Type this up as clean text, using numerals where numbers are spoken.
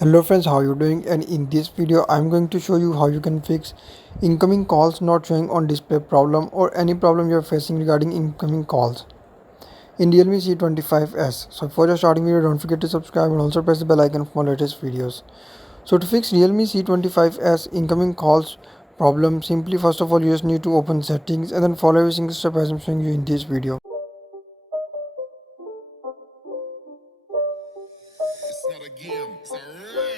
Hello friends, how you doing? And in this video I'm going to show you how you can fix incoming calls not showing on display problem or any problem you're facing regarding incoming calls in Realme C25s. So before just starting video, don't forget to subscribe and also press the bell icon for latest videos. So to fix Realme C25s incoming calls problem, simply first of all you just need to open settings and then follow every single step as I'm showing you in this video. It's not a game, it's a